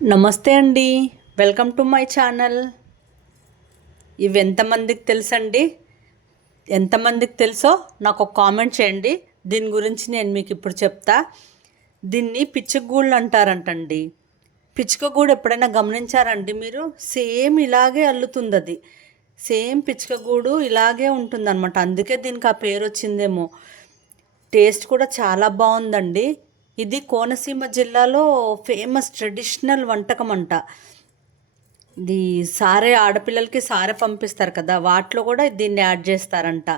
నమస్తే అండి. Welcome to my channel. ఇవి ఎంతమందికి తెలుసండి? ఎంతమందికి తెలుసో నాకు ఒక కామెంట్ చేయండి. దీని గురించి నేను మీకు ఇప్పుడు చెప్తా. దీన్ని పిచ్చుగూళ్ళు అంటారంటండి. పిచ్చుకగూడు ఎప్పుడైనా గమనించారండి మీరు? సేమ్ ఇలాగే అల్లుతుంది అది. సేమ్ పిచ్చుకగూడు ఇలాగే ఉంటుందన్నమాట. అందుకే దీనికి ఆ పేరు వచ్చిందేమో. టేస్ట్ కూడా చాలా బాగుందండి. ఇది కోనసీమ జిల్లాలో ఫేమస్ ట్రెడిషనల్ వంటకం అంట. ఇది సారే ఆడపిల్లలకి సారె పంపిస్తారు కదా, వాటిలో కూడా దీన్ని యాడ్ చేస్తారంట.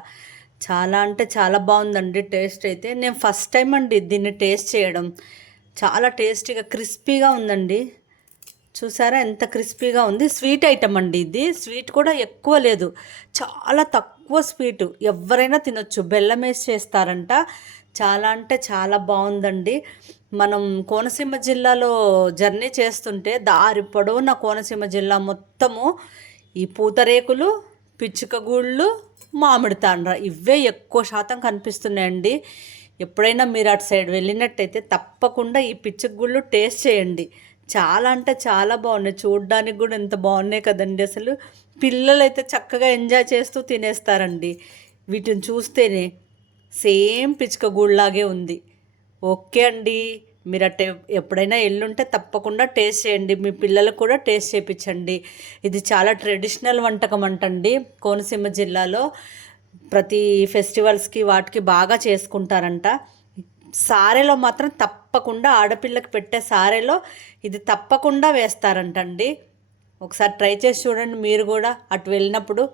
చాలా అంటే చాలా బాగుందండి టేస్ట్ అయితే. నేను ఫస్ట్ టైం అండి దీన్ని టేస్ట్ చేయడం. చాలా టేస్టీగా క్రిస్పీగా ఉందండి. చూసారా ఎంత క్రిస్పీగా ఉంది. స్వీట్ ఐటమ్ అండి ఇది. స్వీట్ కూడా ఎక్కువ లేదు, చాలా తక్కువ స్వీటు. ఎవరైనా తినొచ్చు. బెల్లం వేసి చేస్తారంట. చాలా అంటే చాలా బాగుందండి. మనం కోనసీమ జిల్లాలో జర్నీ చేస్తుంటే దారి పొడవునా కోనసీమ జిల్లా మొత్తము ఈ పూతరేకులు, పిచ్చుకగూళ్ళు, మామిడి తాండ్ర ఇవే ఎక్కువ శాతం కనిపిస్తున్నాయండి. ఎప్పుడైనా మీరు అటు సైడ్ వెళ్ళినట్టయితే తప్పకుండా ఈ పిచ్చుకగూళ్ళు టేస్ట్ చేయండి. చాలా అంటే చాలా బాగున్నాయి. చూడడానికి కూడా ఎంత బాగున్నాయి కదండి అసలు. పిల్లలైతే చక్కగా ఎంజాయ్ చేస్తూ తినేస్తారండి వీటిని చూస్తేనే. సేమ్ పిచ్చుకగూళ్ళలాగే ఉంది. ఓకే అండి. మీరు అట్టే ఎప్పుడైనా ఎల్లుంటే తప్పకుండా టేస్ట్ చేయండి. మీ పిల్లలకు కూడా టేస్ట్ చేయించండి. ఇది చాలా ట్రెడిషనల్ వంటకం అంటండి. కోనసీమ జిల్లాలో ప్రతి ఫెస్టివల్స్కి వాటికి బాగా చేసుకుంటారంట. సారెలో మాత్రం తప్పకుండా ఆడపిల్లకి పెట్టే సారెలో ఇది తప్పకుండా వేస్తారంటండి. ఒకసారి ట్రై చేసి చూడండి మీరు కూడా అటు వెళ్ళినప్పుడు.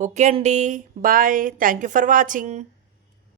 ఓకే అండి. Bye. Thank you for watching.